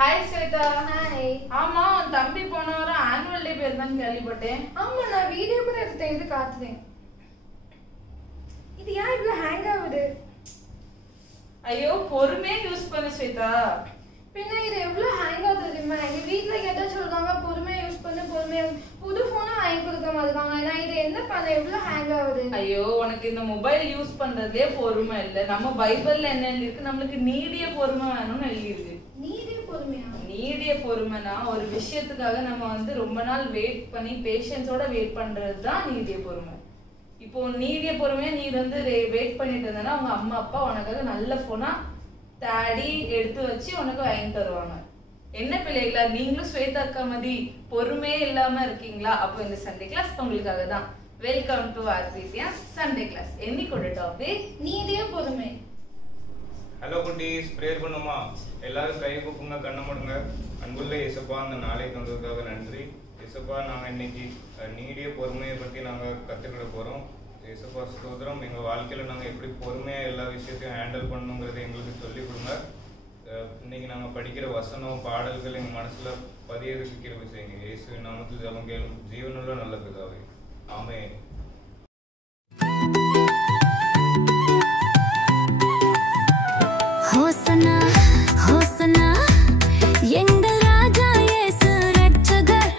हाय श्वेता। हाय। ஆமா உன் தம்பி போன வாரம் ஆனுவல் டே போயிருந்தான்னு கேள்விப்பட்டேன். ஆமா நான் வீடியோ கூட எடுத்தேன், இது காட்டுறேன். இது ஏன் இவ்ளோ ஹேங் ஆகுது? ஐயோ பொறுமையா யூஸ் பண்ணு ஸ்வேதா. பின்ன இது எவ்வளவு ஹேங் ஆகுது தெரியுமா? எங்க வீட்ல கேட்டா சொல்றாங்க பொறுமையா யூஸ் பண்ணு பொறுமையா. புது போனை வாங்கி கொடுக்க மாட்டாங்க. நான் இது என்ன பண்ண எவ்வளவு ஹேங் ஆகுது? ஐயோ உனக்கு இந்த மொபைல் யூஸ் பண்றதே பொறுமை இல்ல. நம்ம பைபிள்ல என்ன எழுதிருக்கு, நம்மளுக்கு நீடிய பொறுமை வேணும்னு எழுதிருக்கு. நீடிய பொறுமையா? நீடிய பொறுமைனா ஒரு விஷயத்துக்காக நம்ம ரொம்ப நாள் வெயிட் பண்ணி பேஷன்ஸோட வெயிட் பண்றதுதான் நீடிய பொறுமை. இப்போ நீடிய பொறுமையா நீ வெயிட் பண்ணிட்டு இருந்தனா உங்க அம்மா அப்பா உனக்காக நல்ல போனா தாடி எடுத்து வச்சு உனக்கு வாங்கி தருவாங்க. என்ன பிள்ளைகளா நீங்களும் ஸ்வேதா அக்கா மாதிரி பொறுமையே இல்லாம இருக்கீங்களா? அப்போ இந்த சண்டே கிளாஸ் உங்களுக்காக தான். வெல்கம் டு ஆர்பிசியா சண்டே கிளாஸ். என்னைக்கோட டாபிக் நீடிய பொறுமை. ஹலோ குட்டீஸ், ப்ரேயர் பண்ணுமா? எல்லாரும் கை கூப்புங்க, கண்ணை மூடுங்க. அன்புள்ள இயேசுப்பா, அந்த நாளை தந்ததுக்காக நன்றி. இயேசுப்பா, நாங்கள் இன்னைக்கு நீடிய பொறுமையை பற்றி நாங்கள் கற்றுக்கிட போகிறோம். இயேசுப்பா ஸ்தோத்திரம். எங்கள் வாழ்க்கையில் நாங்கள் எப்படி பொறுமையாக எல்லா விஷயத்தையும் ஹேண்டில் பண்ணணுங்கிறத எங்களுக்கு சொல்லிக் கொடுங்க. இன்னைக்கு நாங்கள் படிக்கிற வசனம் பாடல்கள் எங்கள் மனசில் பதியறதுக்கு கிருபை செய்யுங்க. இயேசுவின் நாமத்தில் ஜெபம் கேளும் ஜீவனுள்ள நல்ல பிதாவே, ஆமென். ஹோசனா ஹோசனா எங்கள் ராஜா இயேசு ரட்சகர்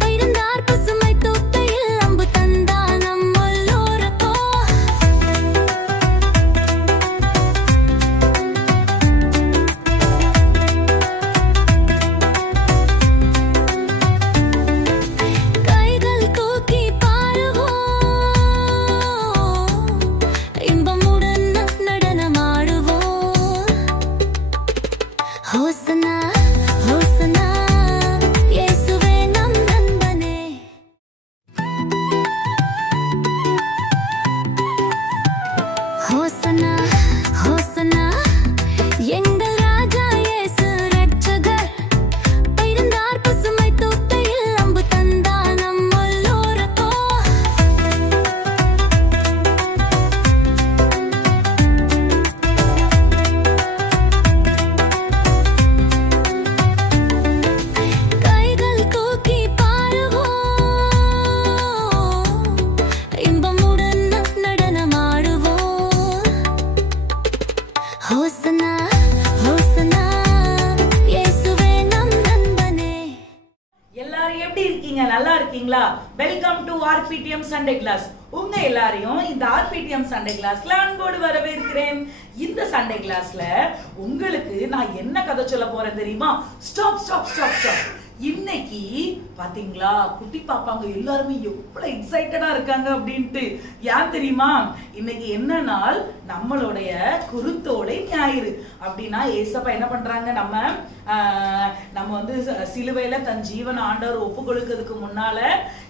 பிறந்தார் பசுமை தோட்டையில் அம்பு தந்தார் நம்மெல்லோருக்கோ. கைகள் தூக்கி பாடுவோம், இன்பமுடன் நடனமாடுவோம். ஹோசனா ஹோசனா இயேசுவே நம் நண்பனே. ஹோசனா ஹோசனா எங்கள் ராஜா இயேசு ரட்சகர் பிறந்தார் பசுமை தோட்டையில் அம்பு தந்தார் நம்மெல்லோருக்கோ. கைகள் தூக்கி பாடுவோம், இன்பமுடன் நடனமாடுவோம். ஹோசனா ஹோசனா இயேசுவே நம் நண்பனே. எல்லாரும் எப்படி இருக்கீங்க? நல்லா இருக்கீங்களா? Welcome to RPTM Sunday class. உங்க எல்லாரையும் இந்த ஆர்பிடிஎம் சண்டே கிளாஸ்ல அன்போடு வரவேற்கிறேன். இந்த சண்டே கிளாஸ்ல உங்களுக்கு நான் என்ன கதை சொல்ல போறேன் தெரியுமா? Stop stop stop stop. இன்னைக்கு பாத்தீங்களா குட்டி பாப்பாங்க எல்லாருமே எவ்வளவு எக்ஸைட்டடா இருக்காங்க அப்படின்ட்டு. ஏன் தெரியுமா? இன்னைக்கு என்ன நாள்? நம்மளுடைய குருத்தோலை ஞாயிறு. அப்படின்னா ஏசப்பா என்ன பண்றாங்க, நம்ம சிலுவையில தன் ஜீவன் ஆண்டவர் ஒப்பு கொடுக்கிறதுக்கு முன்னால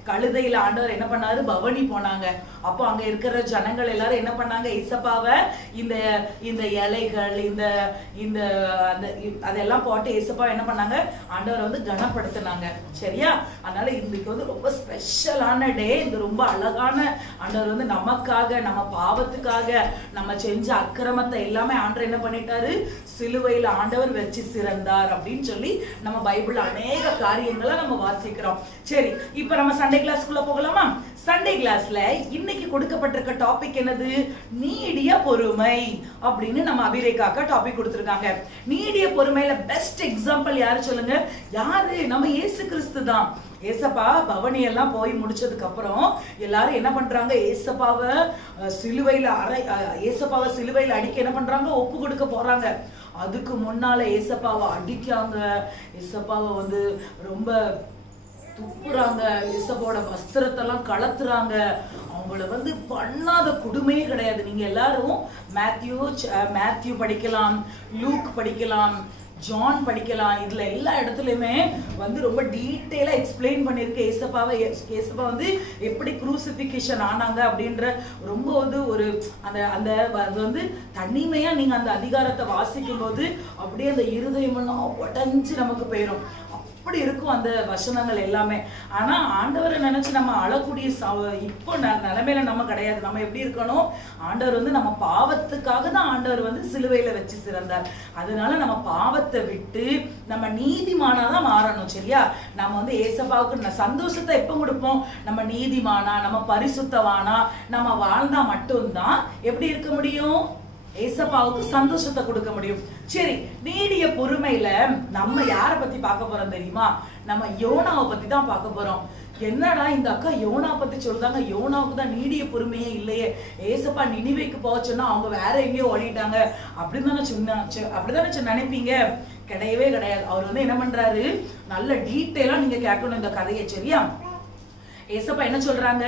கழுதையில ஆண்டவர் என்ன பண்ணாரு, பவனி போனாங்க. அப்போ அங்க இருக்கிற ஜனங்கள் எல்லாரும் என்ன பண்ணாங்க, ஏசப்பாவை இந்த இந்த இலைகள் இந்த இந்த அதெல்லாம் போட்டு ஏசப்பா என்ன பண்ணாங்க, ஆண்டவர் கனப்படுத்தினாங்க. சரியா? அதனால இன்னைக்கு ரொம்ப ஸ்பெஷலான டே. இந்த ரொம்ப அழகான ஆண்டவர் நமக்காக நம்ம பாவத்துக்காக நம்ம செஞ்ச அக்கிரமத்தை எல்லாமே ஆண்டவர் என்ன பண்ணிட்டாரு, சிலுவையில ஆண்டவர் வச்சு சிறந்தார் அப்படின்னு சொல்லி நம்ம பைபிள்ல அநேக காரியங்களை நம்ம வாசிக்கிறோம். சரி, இப்ப நம்ம சண்டே கிளாஸ்க்குள்ள போகலாமா? சண்டே கிளாஸ்ல இன்னைக்கு கொடுக்கப்பட்டிருக்க டாபிக் என்னது? நீடிய பொறுமை அப்படின்னு நம்ம அபிரேகாக்கா டாபிக் கொடுத்திருக்காங்க. நீடிய பொறுமையில பெஸ்ட் எக்ஸாம்பிள் யாரு சொல்லுங்க? யாரு? நம்ம இயேசு கிறிஸ்து தான். ஏசப்பா பவனி எல்லாம் போய் முடிச்சதுக்கு அப்புறம் எல்லாரும் என்ன பண்றாங்க, ஏசப்பாவை சிலுவையில அடிக்க என்ன பண்றாங்க, ஒப்பு கொடுக்க போறாங்க. அதுக்கு முன்னால ஏசப்பாவை அடிக்காங்க. ஏசப்பாவை ரொம்ப துப்புறாங்க. இயேசுவோட வஸ்திரத்தெல்லாம் கலத்துறாங்க. அவங்கள பண்ணாத கொடுமையே கிடையாது. நீங்க எல்லாரும் மேத்யூ படிக்கலாம், லூக் படிக்கலாம், ஜான் படிக்கலாம். இதுல எல்லா இடத்துலயுமே ரொம்ப டீட்டெயிலா எக்ஸ்பிளைன் பண்ணிருக்கு ஏசப்பா எப்படி குரூசிபிகேஷன் ஆனாங்க அப்படின்ற ரொம்ப ஒரு அந்த தனிமையா நீங்க அந்த அதிகாரத்தை வாசிக்கும் போது அப்படியே அந்த இருதயம் எல்லாம் உடஞ்சு நமக்கு போயிடும். அப்படி இருக்கும் அந்த வசனங்கள் எல்லாமே. ஆனா ஆண்டவரை நினைச்சு நம்ம அழக்கூடிய இப்போ நிலைமையில நம்ம கிடையாது. நம்ம எப்படி இருக்கணும், ஆண்டவர் வந்து நம்ம பாவத்துக்காக தான் ஆண்டவர் வந்து சிலுவையில வச்சு சிறந்தார். அதனால நம்ம பாவத்தை விட்டு நம்ம நீதிமானாதான் மாறணும். சரியா? நம்ம வந்து ஏசப்பாவுக்கு சந்தோஷத்தை எப்ப கொடுப்போம், நம்ம நீதிமானா நம்ம பரிசுத்தவானா நம்ம வாழ்ந்தா மட்டும்தான் எப்படி இருக்க முடியும், ஏசப்பாவுக்கு சந்தோஷத்தை கொடுக்க முடியும். சரி, நீடிய பொறுமையில நம்ம யார பத்தி பார்க்க போறோம் தெரியுமா? நம்ம யோனாவை பத்தி தான் பார்க்க போறோம். என்னடா இந்த அக்கா யோனா பத்தி சொல்றாங்க, யோனாவுக்கு தான் நீடிய பொறுமையே இல்லையே, ஏசப்பா நினிவேக்கு போச்சுன்னா அவங்க வேற எங்கேயோ ஓடிட்டாங்க அப்படின்னு அப்படிதானே நினைப்பீங்க. கிடையவே கிடையாது. அவர் வந்து என்ன பண்றாரு, நல்ல டீட்டெயிலா நீங்க கேட்கணும் இந்த கதையை. சரியா? ஏசப்பா என்ன சொல்றாங்க,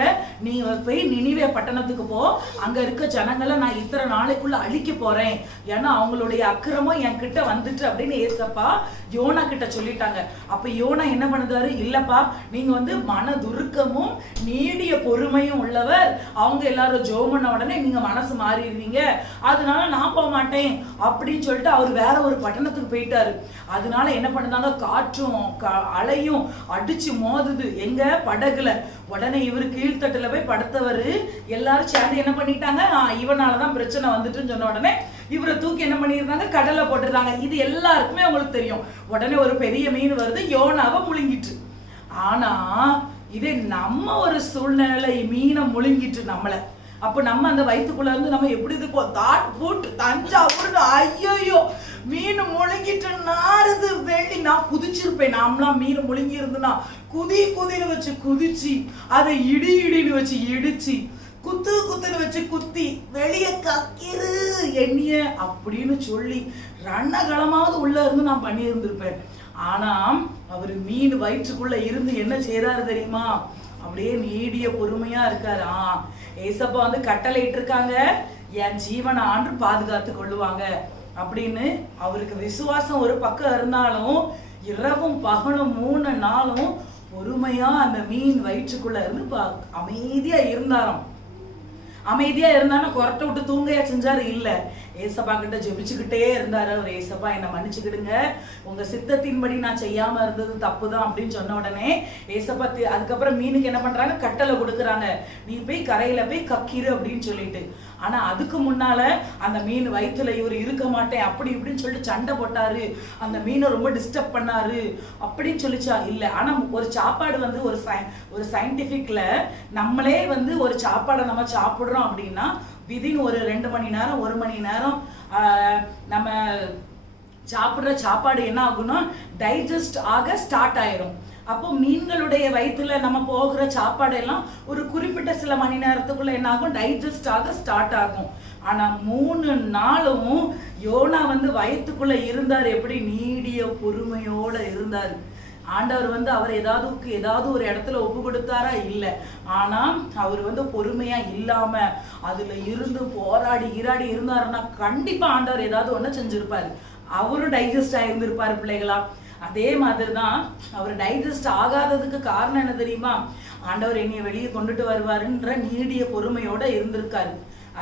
நீ போய் நினிவே பட்டணத்துக்கு போ, அங்க இருக்க ஜனங்களை நான் இத்தனை நாளைக்குள்ள அழிக்க போறேன், ஏன்னா அவங்களுடைய அக்கிரமம் என் கிட்ட வந்துட்டு அப்படின்னு ஏசப்பா யோனா கிட்ட சொல்லிட்டாங்க. அப்ப யோனா என்ன பண்ணுறாரு, இல்லப்பா நீங்க வந்து மனதுருக்கமும் நீடிய பொறுமையும் உள்ளவர், அவங்க எல்லாரும் ஜெபம் பண்ண உடனே நீங்க மனசு மாறிடுவீங்க, அதனால நான் போக மாட்டேன் அப்படின்னு சொல்லிட்டு அவர் வேற ஒரு பட்டணத்துக்கு போயிட்டாரு. அதனால என்ன பண்ணாங்க, காற்றும் அலையும் அடிச்சு மோதுது எங்க படகுல. உடனே இவரு கீழ்த்தட்டுல போய் படுத்தவரு எல்லாரும் சேர்ந்து என்ன பண்ணிட்டாங்க, இவனாலதான் பிரச்சனை வந்துட்டுன்னு சொன்ன உடனே இவரை தூக்கி என்ன பண்ணிருந்தாங்க, கடல்ல போட்டுருந்தாங்க. இது எல்லாருக்குமே உங்களுக்கு தெரியும். உடனே ஒரு பெரிய மீன் வருது, யோனாவை முழுங்கிட்டு. ஆனா இதே நம்ம ஒரு சூழ்நிலை மீனை முழுங்கிட்டு நம்மள, அப்ப நம்ம அந்த வயிற்றுக்குள்ள இருந்து நம்ம எப்படி இருப்போம், தாட் போட்டு தஞ்சாவூர் ஐயோ மீன் முழுங்கிட்டு நாருது வெள்ளி, நான் குதிச்சிருப்பேன். நாமலாம் மீன் முழுங்கி இருந்துனா குதின்னு வச்சு குதிச்சு, அதை இடின்னு வச்சு இடிச்சு, குத்துன்னு வச்சு குத்தி வெளிய கக்கிரு எண்ணிய அப்படின்னு சொல்லி ரணகளமாவது உள்ள இருந்து நான் பண்ணி இருந்திருப்பேன். ஆனா அவரு மீன் வயிற்றுக்குள்ள இருந்து என்ன செய்யறாரு தெரியுமா, அப்படியே நீடிய பொறுமையா இருக்காரு. ஏசப்பா வந்து கட்டளை இட்டிருக்காங்க, என் ஜீவனை ஆண்டு பாதுகாத்து கொள்ளுவாங்க அப்படின்னு. அவருக்கு விசுவாசம் ஒரு பக்கம் இருந்தாலும் இரவும் பகலும் 3 நாளும் பொறுமையா அந்த மீன் வயிற்றுக்குள்ள இருந்து அமைதியா இருந்தாராம். அமைதியா இருந்தாலும் கொரட்டை விட்டு தூங்கையா செஞ்சாரு இல்ல, ஏசப்பா கிட்ட ஜெபிச்சுக்கிட்டே இருந்தாரு. அவர் ஏசப்பா என்ன மன்னிச்சுக்கிடுங்க, உங்க சித்தத்தின்படி நான் செய்யாம இருந்தது தப்புதான் அப்படின்னு சொன்ன உடனே ஏசப்பா அதுக்கப்புறம் மீனுக்கு என்ன பண்றாங்க, கட்டளை கொடுக்குறாங்க, நீ போய் கரையில போய் கக்கிரு அப்படின்னு சொல்லிட்டு. ஆனா அதுக்கு முன்னால அந்த மீன் வயிற்றுல இவர் இருக்க மாட்டேன் அப்படி இப்படின்னு சொல்லிட்டு சண்டை போட்டாரு, அந்த மீனை ரொம்ப டிஸ்டர்ப் பண்ணாரு அப்படின்னு சொல்லிச்சா இல்ல. ஆனா ஒரு சாப்பாடு வந்து ஒரு சயின்டிபிக்ல நம்மளே வந்து ஒரு சாப்பாடை நம்ம சாப்பிடுறோம் அப்படின்னா விதின் ஒரு 2 மணி நேரம் 1 மணி நேரம் நம்ம சாப்பிடுற சாப்பாடு என்ன ஆகும்னா டைஜஸ்ட் ஆக ஸ்டார்ட் ஆயிரும். அப்போ மீன்களுடைய வயிற்றுல நம்ம போகிற சாப்பாடு எல்லாம் ஒரு குறிப்பிட்ட சில மணி நேரத்துக்குள்ள என்ன ஆகும், டைஜஸ்ட் ஆக ஸ்டார்ட் ஆகும். ஆனா 3 நாளும் யோனா வந்து வயிற்றுக்குள்ள இருந்தார், எப்படி நீடிய பொறுமையோட இருந்தார். ஆண்டவர் வந்து அவர் ஏதாவது ஒரு இடத்துல ஒப்பு கொடுத்தாரா இல்ல, ஆனா அவர் வந்து பொறுமையா இல்லாம அதுல இருந்து போராடி இருந்தாருன்னா கண்டிப்பா ஆண்டவர் ஏதாவது ஒண்ணு செஞ்சிருப்பாரு, அவரும் டைஜஸ்ட் ஆயிருந்திருப்பாரு பிள்ளைகளா. அதே மாதிரிதான் அவர் டைஜஸ்ட் ஆகாததுக்கு காரணம் என்ன தெரியுமா, ஆண்டவர் என்னைய வெளியே கொண்டுட்டு வருவாருன்ற நீடிய பொறுமையோட இருந்திருக்காரு.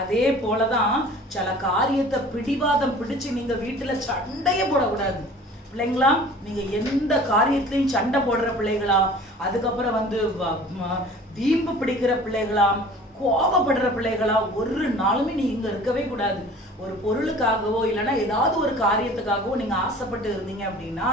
அதே போலதான் சில காரியத்தை பிடிவாதம் பிடிச்சு நீங்க வீட்டுல சண்டையே போடக்கூடாது பிள்ளைங்களா. நீங்க எந்த காரியத்திலையும் சண்டை போடுற பிள்ளைகளா, அதுக்கப்புறம் வந்து வீம்பு பிடிக்கிற பிள்ளைகளா, கோபப்படுற பிள்ளைகளா ஒரு நாளுமே நீங்க இருக்கவே கூடாது. ஒரு பொருளுக்காகவோ இல்லைன்னா ஏதாவது ஒரு காரியத்துக்காகவோ நீங்க ஆசைப்பட்டு இருந்தீங்க அப்படின்னா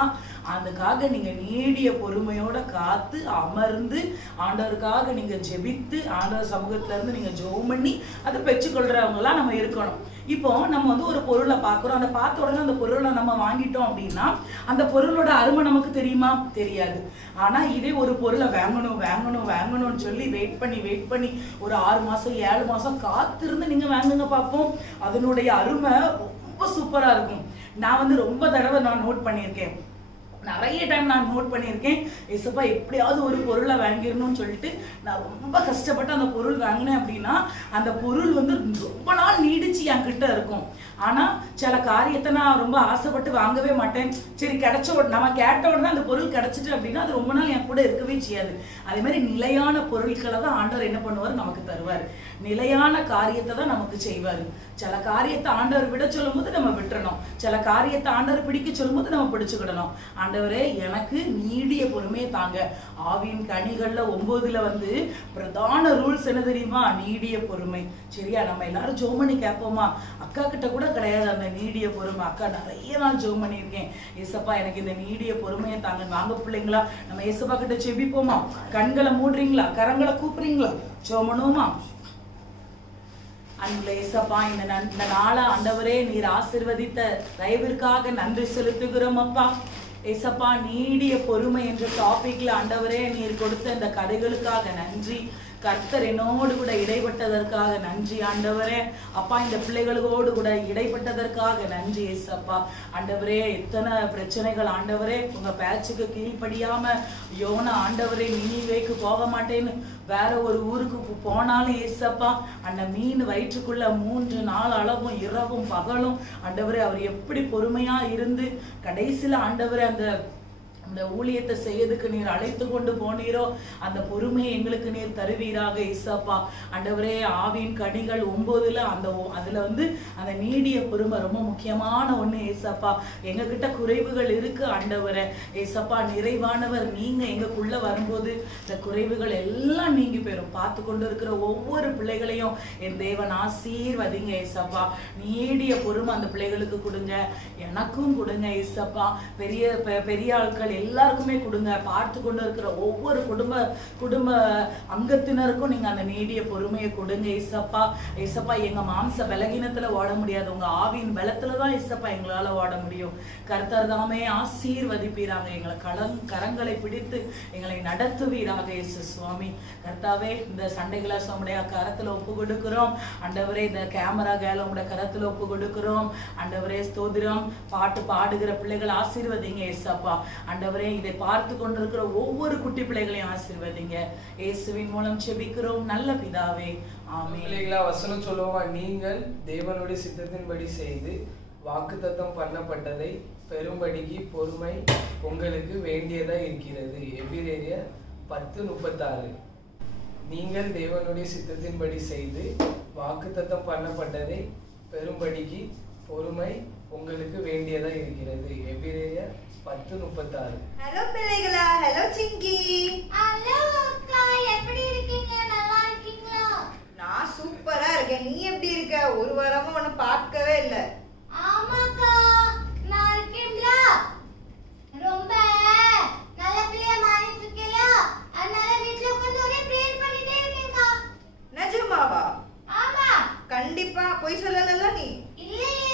அதுக்காக நீங்க நீடிய பொறுமையோட காத்து அமர்ந்து ஆண்டவருக்காக நீங்க ஜெபித்து ஆண்டவர் சமூகத்துல இருந்து நீங்க ஜெபம் பண்ணி அதை பெற்றுக்கொள்றவங்களா நம்ம இருக்கணும். இப்போ நம்ம வந்து ஒரு பொருளை பார்க்குறோம், அந்த பார்த்த உடனே அந்த பொருளை நம்ம வாங்கிட்டோம் அப்படின்னா அந்த பொருளோட அருமை நமக்கு தெரியுமா, தெரியாது. ஆனா இதே ஒரு பொருளை வாங்கணும்னு சொல்லி வெயிட் பண்ணி ஒரு 6 மாசம் 7 மாசம் காத்திருந்து நீங்க வாங்குங்க பார்ப்போம், அதனுடைய அருமை ரொம்ப சூப்பரா இருக்கும். நான் வந்து ரொம்ப தடவை நோட் பண்ணியிருக்கேன், நிறைய டைம் நான் நோட் பண்ணியிருக்கேன். ஏசப்பா எப்படியாவது ஒரு பொருளை வாங்கிடணும்னு சொல்லிட்டு நான் ரொம்ப கஷ்டப்பட்டு அந்த பொருள் வாங்கினேன் அப்படின்னா அந்த பொருள் வந்து ரொம்ப நாள் நீடிச்சு என் கிட்ட இருக்கும். ஆனா சில காரியத்தை நான் ரொம்ப ஆசைப்பட்டு வாங்கவே மாட்டேன், சரி கிடைச்ச நம்ம கேட்ட உடனே அந்த பொருள் கிடைச்சிட்டு அப்படின்னா அது ரொம்ப நாள் என் கூட இருக்கவே செய்யாது. அதே மாதிரி நிலையான பொருட்களை தான் ஆண்டவர் என்ன பண்ணுவார், நமக்கு தருவார். நிலையான காரியத்தை தான் நமக்கு செய்வாரு. சில காரியத்தை ஆண்டவர் விட சொல்லும் போது நம்ம விட்டுறணும், சில காரியத்தை ஆண்டவர் பிடிக்க சொல்லும் போது நம்ம பிடிச்சுக்கிடணும். ஆண்டவரே எனக்கு நீடிய பொறுமையை தாங்க. ஆவியின் கனிகள்ல 9ல வந்து பிரதான ரூல்ஸ் என்ன தெரியுமா? நீடிய பொறுமை. சரியா? நம்ம எல்லாரும் ஜெபம் பண்ணி கேட்போமா? அக்கா கிட்ட கூட கிடையாது அந்த நீடிய பொறுமை. அக்கா நிறைய நாள் ஜெபம் பண்ணியிருக்கேன், ஏசப்பா எனக்கு இந்த நீடிய பொறுமையை தாங்க. வாங்க பிள்ளைங்களா, நம்ம ஏசப்பா கிட்ட ஜெபிப்போமா? கண்களை மூடுறீங்களா? கரங்களை கூப்பிடுறீங்களா? ஜெபம் பண்ணுவோமா? அன்புள்ள ஏசப்பா, இந்த நாளை ஆண்டவரே நீர் ஆசீர்வதித்த தயவிற்காக நன்றி செலுத்துகிறோம் அப்பா. ஏசப்பா, நீடிய பொறுமை என்ற டாபிக்ல ஆண்டவரே நீர் கொடுத்த இந்த கதைகளுக்காக நன்றி. கர்த்தர் என்னோடு கூட இடைப்பட்டதற்காக நன்றி ஆண்டவரே. அப்பா, இந்த பிள்ளைகளோடு கூட இடைப்பட்டதற்காக நன்றி ஏசப்பா. ஆண்டவரே, எத்தனை பிரச்சனைகள் ஆண்டவரே, உங்க பேச்சுக்கு கீழ்ப்படியாம யோனா ஆண்டவரே நினிவேக்கு போக மாட்டேன்னு வேற ஒரு ஊருக்கு போனாலும் ஏசப்பா, அந்த மீன் வயிற்றுக்குள்ள 3 நாள் அளவும் இரவும் பகலும் ஆண்டவரே அவர் எப்படி பொறுமையா இருந்து கடைசியில ஆண்டவரே அந்த ஊழியத்தை செய்யறதுக்கு நீர் அழைத்து கொண்டு போனீரோ அந்த பொறுமையை எங்களுக்கு நீர் தருவீராக ஏசப்பா. ஆண்டவரே, ஆவியின் கனிகள் 9ல அதுல வந்து அந்த நீடிய பொறுமை ரொம்ப முக்கியமான ஒண்ணு ஏசப்பா. எங்க கிட்ட குறைவுகள் இருக்கு ஆண்டவரே. ஏசப்பா, நிறைவானவர் நீங்க எங்களுக்குள்ள வரும்போது இந்த குறைவுகள் எல்லாம் நீங்கி போயிடும். பார்த்து கொண்டு இருக்கிற ஒவ்வொரு பிள்ளைகளையும் என் தேவன் ஆசீர்வதிங்க ஏசப்பா. நீடிய பொறுமை அந்த பிள்ளைகளுக்கு கொடுங்க, எனக்கும் கொடுங்க ஏசப்பா. பெரிய ஆட்கள் எல்லாருக்குமே கொடுங்க. பார்த்து கொண்டு இருக்கிற ஒவ்வொரு குடும்ப அங்கத்தினருக்கும் நீங்க அந்த நீடிய பொறுமையை கொடுங்க ஏசப்பா. ஏசப்பா, எங்க மாம்ச பலகீனத்துல ஓட முடியாது, உங்க ஆவியின் பலத்துலதான் ஏசப்பா எங்களால ஓட முடியும். கர்த்தர் தாமே ஆசீர்வதிப்பீராக. எங்களை கரங்களை பிடித்து எங்களை நடத்துவீராக இயேசு சுவாமி. கர்த்தாவே, இந்த சண்டே கிளாஸ் உங்களுடைய கரத்துல ஒப்பு கொடுக்கிறோம் ஆண்டவரே. இந்த கேமரா கேல உங்களுடைய கரத்துல ஒப்பு கொடுக்கிறோம் ஆண்டவரே. ஸ்தோத்திரம். பாட்டு பாடுகிற பிள்ளைகள் ஆசீர்வதிங்க ஏசப்பா. ஆண்டவரே, இதை பார்த்து கொண்டிருக்கிற ஒவ்வொரு குட்டி பிள்ளைகளையும் ஆசீர்வதிங்க. இயேசுவின் மூலம் ஜெபிக்கிறோம் நல்ல பிதாவே, ஆமென். பிள்ளைகளா, வசனம் சொல்லுவா, நீங்கள் தேவனுடைய சித்தத்தின்படி செய்து வாக்குத்தத்தம் பண்ணப்பட்டதை பெரும்படிக்கு பொறுமை உங்களுக்கு வேண்டியதா இருக்கிறது. எபிரேயர் 10:36. நீங்கள் தேவனுடைய சித்தத்தின்படி செய்து வாக்குத்தத்தம் பண்ணப்பட்டதை பெரும்படிக்கு பொறுமை உங்களுக்கு வேண்டியதா இருக்கிறது. எபிரேயர் 10:36. ஹலோ பிள்ளைகளா, ஹலோ சிங்கி. ஹலோ அக்கா, எப்படி இருக்கீங்க? நல்லா இருக்கீங்களா? நான் சூப்பரா இருக்கேன். நீ எப்படி இருக்க? ஒரு வாரமா உன்னை பார்க்கவே இல்ல. ஆமாக்கா, நான் இருக்கேன்ல. ரொம்ப நல்ல பிள்ளையா மாறிட்டு இருக்கேல, அதனால வீட்ல உட்கார்ந்து ஒரே பிரேயர் பண்ணிட்டே இருக்கேன்க்கா. நிஜமாவா? ஆமா. கண்டிப்பா போய் சொல்லல நீ? இல்லையே.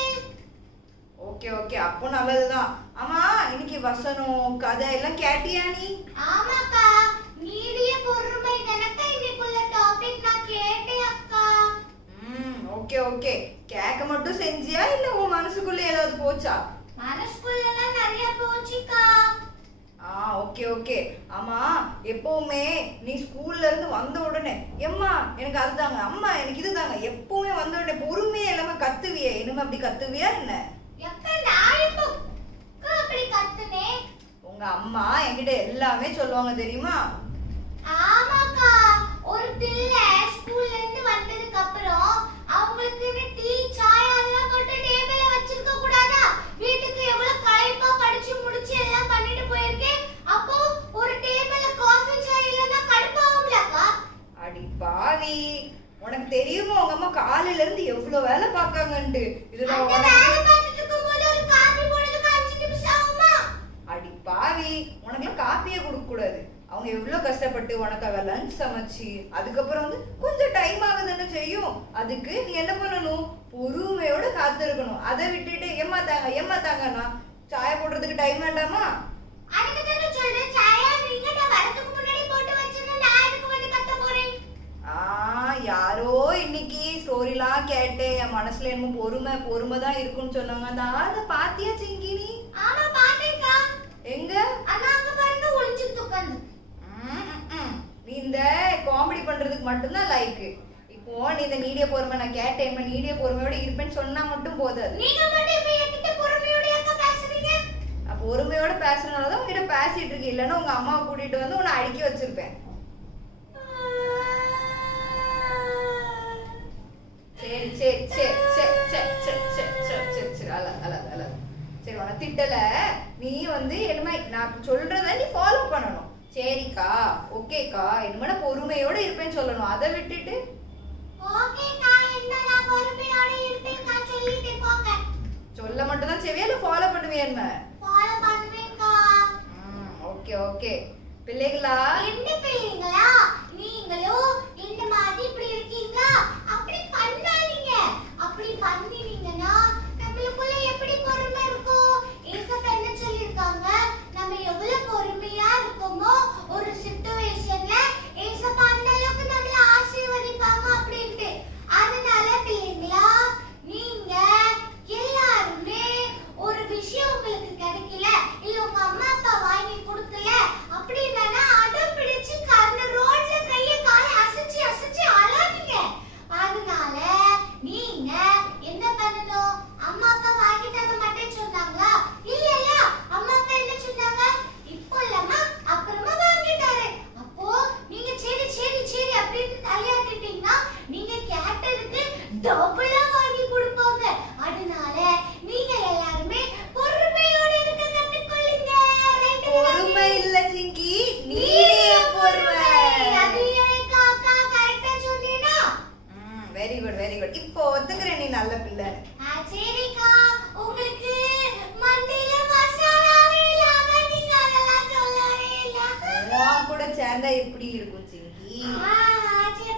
ஓகே ஓகே, அப்போ நல்லதுதான். ஆமா, இன்னைக்கு வசனம் கதை எல்லாம் கேட்டியா நீ? ஆமாக்கா, நீடிய பொறுமை தானக்கா இன்னைக்குள்ள டாபிக். நான் கேட்டேன் அக்கா. ஓகே ஓகே, கேட்க மட்டும் செஞ்சியா இல்ல உன் மனசுக்குள்ள ஏதாவது போச்சா? மனசுக்குள்ள எல்லாம் நிறைய போச்சுக்கா. Okay okay. ஆமா, எப்பவுமே நீ ஸ்கூல்ல இருந்து வந்த உடனே எம்மா எனக்கு அது தாங்க, அம்மா எனக்கு இது தாங்க, எப்பவுமே வந்த உடனே பொறுமையே இல்லாம கத்துவியே. இனிமே அப்படி கத்துவியா என்ன? உங்க அம்மா என்கிட்ட எல்லாமே சொல்லுவாங்க தெரியுமா? ஆமாக்கா, ஒரு பிள்ளை ஸ்கூல்ல இருந்து வந்ததுக்கு அப்புறம் அவங்களுக்கு டீ சாய் அதெல்லாம் போட்டு டேபிள்ல வச்சிருக்க கூடாதா? வீட்டுக்கு எவ்வளவு களைப்பா படிச்சு முடிச்சு எல்லாம் பண்ணிட்டு போயிருக்கேன். அப்போ ஒரு டேபிள்ல காஃபி சாய் இல்லனா கடுப்பாவும்லக்கா. அடி பாவி, உனக்கு தெரியுமா உங்க அம்மா காலையில இருந்து எவ்வளவு வேலை பார்க்காங்கன்னு? இதுல வேலை பார்த்துட்டு இருக்கும்போது ஒரு காபி போடுறதுக்கு 5 நிமிஷம் ஆகுமா? அடி பாவி, உனக்குலாம் காப்பியே கொடுக்க கூடாது. அவங்க எவ்வளவு கஷ்டப்பட்டு உனக்காக லஞ்ச் சமைச்சு அதுக்கப்புறம் வந்து கொஞ்சம் டைம் ஆகுதுன்னு செய்யும். அதுக்கு நீ என்ன பண்ணணும்? பொறுமையோட காத்திருக்கணும். அதை விட்டுட்டு ஏமா தாங்கன்னா சாய போடுறதுக்கு டைம் வேண்டாமா? அதுக்கு தான சொல்றேன், சாயா நீங்க நான் வரதுக்கு முன்னாடி போட்டு வச்சிருந்தா நான் எதுக்கு வந்து கத்த போறேன்? யாரோ இன்னைக்கு ஸ்டோரிலாம் கேட்டேன், என் மனசுல என்னமோ பொறுமை தான் இருக்குன்னு சொன்னாங்க. அதை பாத்தியா சிங்கினி? ஆமா பாத்தேன்க்கா. எங்க? அண்ணா அங்க பாருங்க, ஒளிஞ்சிட்டு உட்கார்ந்து. நீ இந்த காமெடி பண்றதுக்கு மட்டும்தான் லைக். இப்போ நீ இந்த நீடிய பொறுமை நான் கேட்டேன், நீடிய பொறுமையோட இருப்பேன்னு சொன்னா மட்டும் போதாது. நீங்க மட்டும் இப்ப என்கிட்ட பொறுமையோட ஏக்க பேசுறீங்க? பொறுமையோட பேசுறதுனாலதான் உங்ககிட்ட பேசிட்டு இருக்கு. இல்லன்னா உங்க அம்மாவை கூட்டிட்டு வந்து உன்னை அடிக்க வச்சிருப்பேன். சரி சரி சரி சரி சரி சரி சரி சரி சரி சரி அல அல அல சரி, உன திட்டல. நீ வந்து என்னமா நான் சொல்றத நீ ஃபாலோ பண்ணணும். சரிக்கா ஓகேக்கா என்னமா பொறுமையோட இருப்பேன்னு சொல்லணும். அதை விட்டுட்டு ஓகேக்கா என்னடா பொறுமையோட இருப்பேன்க்கா சொல்லிட்டு போங்க. சொல்ல மட்டும் தான் செய்வியா இல்ல ஃபாலோ பண்ணுவியா? என்ன ஃபாலோ பண்ணுவேன்க்கா. Okay okay. பிள்ளைகளா என்ன பிள்ளைங்களா நீங்களும் இந்த மாதிரி இப்படி இருக்கீங்க? அப்படி பண்ணாதீங்க. அப்படி பண்ணினீங்கன்னா நம்மளுக்குள்ள எப்படி பொறுமை இருக்கும்? ஏசப்பா என்ன சொல்லிருக்காங்க? நம்ம எவ்வளவு பொறுமையா இருக்கோமோ ஒரு சிச்சுவேஷன்ல ஏசப்பா அந்த அளவுக்கு நம்மள ஆசீர்வதிப்பாங்க அப்படின்ட்டு. அதனால பிள்ளைங்களா நீங்க எல்லாருமே ஒரு விஷயம் உங்களுக்கு கிடைக்கல இல்ல உங்க அம்மா அப்பா வாங்கி கொடுக்கல அப்படின்னா அடம் பிடிச்சு கண்ண ரோட்ல கைய கால அசைச்சு அசைச்சு அழாதீங்க. அதனால நீங்க என்ன பண்ணணும்? அம்மா அப்பா வாங்கி தர மாட்டேன்னு சொன்னாங்களா? இல்ல இல்ல அம்மா அப்பா என்ன சொன்னாங்க? இப்போ இல்லம்மா அப்புறமா வாங்கி தரேன். அப்போ நீங்க சரி சரி சரி அப்படின்னு தலையாட்டிட்டீங்கன்னா நீங்க கேட்டதுக்கு டபுளா வாங்கி கொடுப்பாங்க. அதனால நீங்க எல்லாருமே பொறுமையோட இருக்க கத்துக்கொள்ளுங்க. பொறுமை இல்ல சிங்கி நீடிய பொறுமை. காக்கா கரெக்ட்டா சொன்னீனா? Very good very good. இப்போ ஒத்துக்கிறேன் நீ நல்ல பிள்ளை. சரிக்கா உங்களுக்கு மண்டையில மசாலாவே இல்லாம நீங்க அதெல்லாம் சொல்லவே இல்ல. உன் கூட சேர்ந்தா எப்படி இருக்கும் சிங்கி? சரி